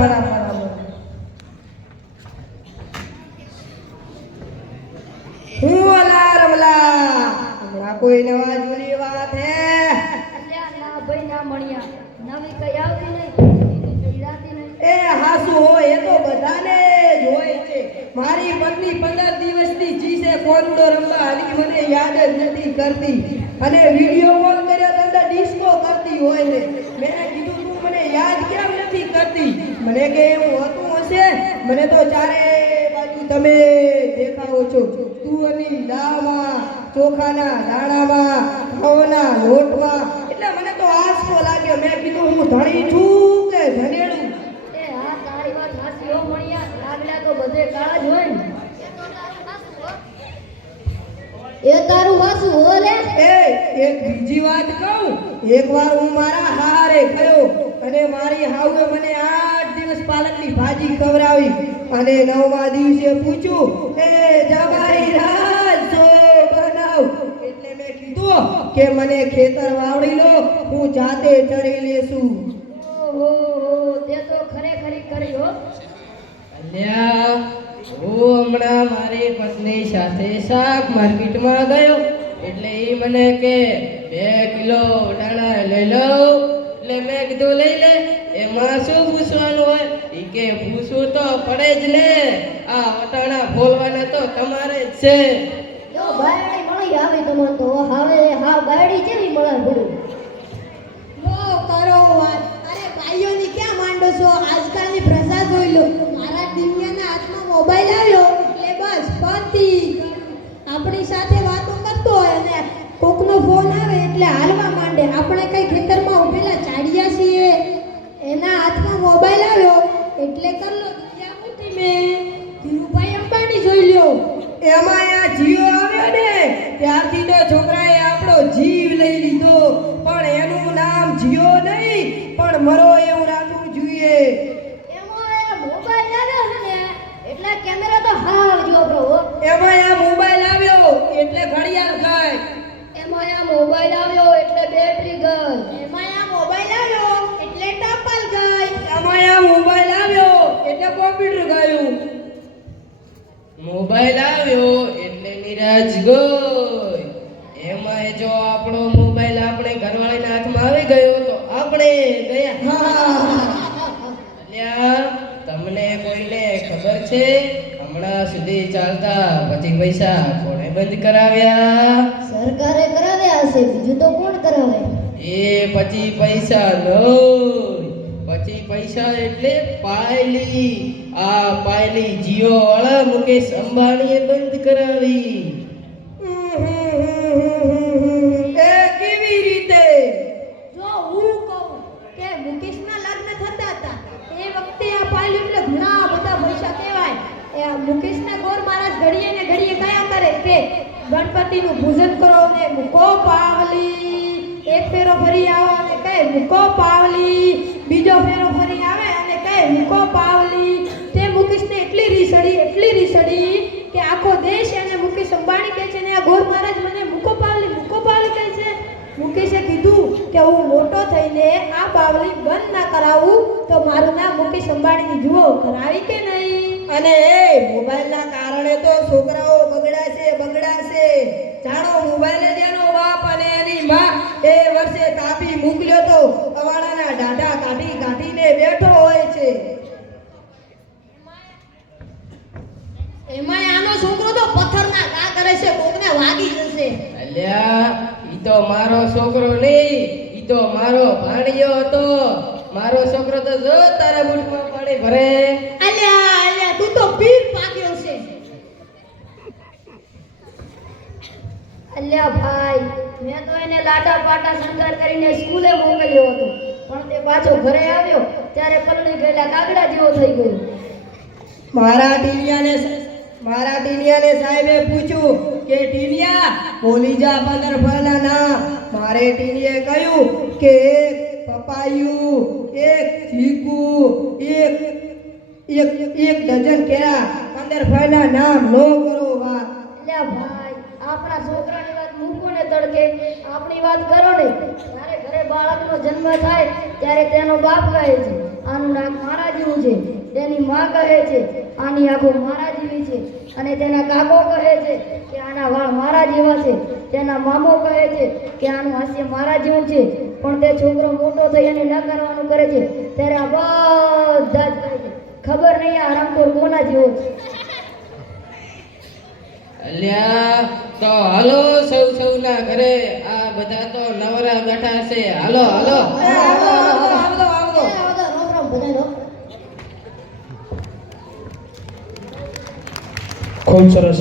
મરા મરા હું એ હાસુ તો બધાને જ હોય છે. મારી પત્ની પંદર દિવસથી ચીસે કોરુડો રમવા હાલી મને યાદ જ નથી કરતી. અને વીડિયો કોલ કર્યા તો અંદર ડિસ્કો કરતી હોય છે. મેં કીધું, તું મને યાદ કેમ નથી કરતી? મને કે, એવું હતું હશે? મને તો ચારે બાજુ તમે દેખાવો છો. તુવરની દાળમાં ચોખાના દાણામાં, ઘઉંના લોટમાં. એટલે મને તો આસકો લાગ્યો. મેં કીધું, હું ધણી છું કે ધનેડું એ હા, તારી વાત સાચી હો મળ્યા લાગલા તો બધે કાળા જ હોય એ તારું વાસું હો લે. એ એક બીજી વાત કહું. એકવાર હું મારા હારે ગયો અને મારી હાઉએ મને આઠ દિવસ પાલકની ભાજી ખવડાવી અને નવમા દિવસે પૂછ્યું એ જમાઈ રાજ બનાવ. એટલે મેં કીધું કે મને ખેતર વાવડી લો હું જાતે ચરી લેશું. ઓહો હો તે તો ખરેખરી કરી હો. અલ્યા હું હમણાં મારી પત્ની સાથે શાક માર્કેટમાં ગયો એટલે એ મને કે બે કિલો વટાણા લઈ લઉં એટલે મેં કીધું લઈ લે. એમાં શું પૂછવાનું હોય? એ કે પૂછવું તો પડે જ ને. આ વટાણા ફોલવાના તો તમારે જ છે. જો બાયડી મળી આવે તમને તો હવે હા બાયડી કેવી મળે ભૂલું કરો વાત. અરે ભાઈઓની ક્યાં માંડો છો? આજકાલની પ્રજા જોઈ લો મારા દિવ્યાના હાથમાં મોબાઈલ આવ્યો એટલે બસ પતિ આપણી સાથે વાતો કરતો હોય અને કોકનો ફોન આવે એટલે હાલવા માંડે. આપણે કઈ ખેતરમાં ઉભેલા ચાડ્યા છીએ. એના હાથમાં મોબાઈલ આવ્યો. એટલે કરલો દિવ્યા મોટી મેં. ધીરુભાઈ અંબાણી જોઈ લ્યો. એમાં આ જીઓ આવ્યો ને. ત્યારથી તો છોકરાએ આપણો જીવ લઈ લીધો પણ એનું નામ જીઓ નહીં પણ મરો એવું રાખવું જોઈએ એમાં એ મોબાઈલ આવ્યો છે ને એટલે કેમેરા તો હાવ જો પ્રભુ એમાં આ મોબાઈલ આવ્યો એટલે ઘડિયાળ ગઈ એમાં આ મોબાઈલ આવ્યો એટલે બેટરી ગઈ એમાં આ મોબાઈલ આવ્યો એટલે ટપાલ ગઈ એમાં આ મોબાઈલ આવ્યો એટલે કોમ્પ્યુટર ગયું મોબાઈલ આવ્યો એટલે નિરાજ ગોય. એમાંય જો આપણો મોબાઈલ આપણે ઘરવાળીના હાથમાં આવી ગયો તો આપણે ગયા. અલ્યા તમને કોઈને ખબર છે? હમણાં સુધી ચાલતા પછી પૈસા કોણે બંધ કરાવ્યા? સરકારે કરાવ્યા હશે બીજું તો કોણ કરાવે? એ પછી પૈસા નહીં પછી પૈસા એટલે પાયલી. આ પાયલી જીઓ વાળા મુકેશ અંબાણીએ બંધ કરાવી. એ કેવી રીતે? જો હું કહું કે મુકેશના લગ્ન થતા હતા એ વખતે આ પાલ્યું એટલે ઘણા બધા પૈસા કહેવાય. એ આ મુકેશના ગોર મહારાજ ઘડીએ ને ઘડીએ કયા કરે કે ગણપતિનું પૂજન કરો ને મૂકો પાવલી. એક ફેરો ફરી આવો અને કહે મૂકો પાવલી, બીજો ફેરો ફરી આવે અને કહે મૂકો પાવલી. તે મુકેશને એટલી રીસડી એટલી રીસડી કે આખો દેશ એને મુકેશ અંબાણી કહે છે ને, આ ગોર મહારાજ મને મૂકો પાવલી મૂકો પાવલી કહે છે. મુકેશે કીધું કે હું મોટો થઈને આ પાવલી બંધ ના કરાવું, તો મારું નામ મુકેશ અંબાણીની જુઓ, કરાવી કે નહીં? અને એ મોબાઈલના કારણે તો છોકરાઓ બગડાશે બગડાશે જાણો મોબાઈલ જ એનો બાપ અને એની માં. વર્ષે તાપી મોકલ્યો તો અવાડાના ડાઢા કાઢી કાઢીને બેઠો હોય છે. એમાં આનો છોકરો તો પથ્થરના કા કરે છે કોકને વાગી જશે. અલ્યા ઈ તો મારો છોકરો નહીં ઈ તો મારો ભાણિયો હતો. મારો છોકરો તો જો તારા બૂટમાં પાણી ભરે. અલ્યા અલ્યા તું તો પીર પાક્યો છે. અલ્યા ભાઈ મેં તો એને લાટા પાટા શણગાર કરીને સ્કૂલે મોકલ્યો હતો. પણ તે પાછો ઘરે આવ્યો ત્યારે પલળી ગયેલા કાગડા જેવો થઈ ગયો. મારા ટીલિયાને મારા ટીલિયાને સાહેબે પૂછ્યું કે ટીલિયા બોલી જા પંદર ફળના ના મારે ટીલિયે કહ્યું કે એક પપાયું એક ચીકુ એક એક એક ડઝન કેળા પંદર ફળના નામ નો કરો વાત. એટલે આપણા છોકરાની વાત મૂકો ને તડકે. આપણી વાત કરો ને જ્યારે ઘરે બાળકનો જન્મ થાય, ત્યારે તેનો બાપ કહે છે, આનું નાક મારા જેવું છે. તેની માં કહે છે, આની આંખો મારા જેવી છે. અને તેના કાકો કહે છે કે, આના વાળ મારા જેવા છે. તેના મામો કહે છે કે, આનું હાસ્ય મારા જેવું છે. પણ તે છોકરો મોટો થઈ અને ન કરવાનું કરે છે, ત્યારે આ બધા જ કહે છે. ખબર નહીં આ હરામખોર કોના જેવો છે. અલ્યા તો હાલો સૌ સૌના ઘરે આ બધા તો નવરા બેઠા છે. હાલો હાલો. ખૂબ સરસ